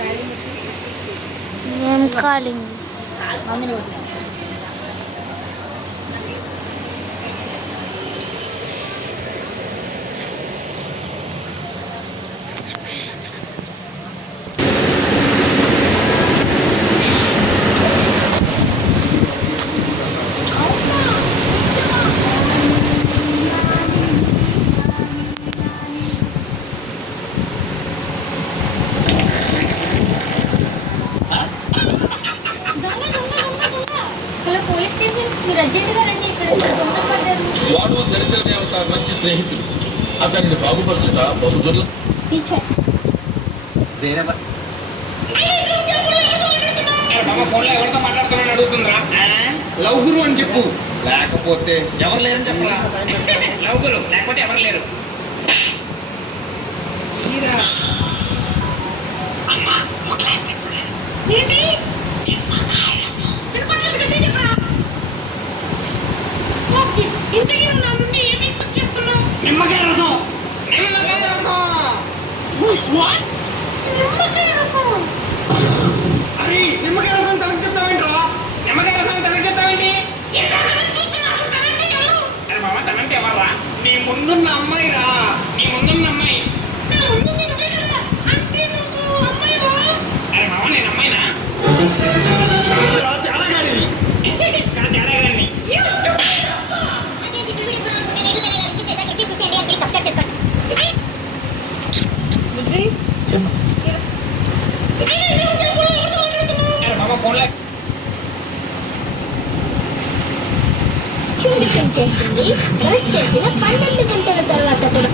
I'm calling. వాడు దరిద్ర దేవత మంచి స్నేహితుడు. అతన్ని బాగుపరచుట బహుదుర్ల. ఫోన్లో ఎవరితో మాట్లాడుతున్నాను అడుగుతుందా? లవ్ గురు అని చెప్పు, లేకపోతే ఎవరు లేరని చెప్పరా. లవ్ గురు లేకపోతే ఎవరు లేరు. నిమ్మకాయ రసం. నిమ్మకాయ రసం. అరే నిమ్మకాయ రసం తనకు చెప్తావేంట్రా? నిమ్మకాయ రసం తనకు చెప్తావేంటి? అరే మామ తనంటే ఎవర్రా? నీ ముందున్న అమ్మాయి రా. నీ ముందున్న అమ్మాయి. అరే మామ నేను అమ్మాయినా? తేడాగాడిది. తేడాగాడిని. చేస్తుంది బ్రష్ చేసిన 12 గంటల తర్వాత కూడా.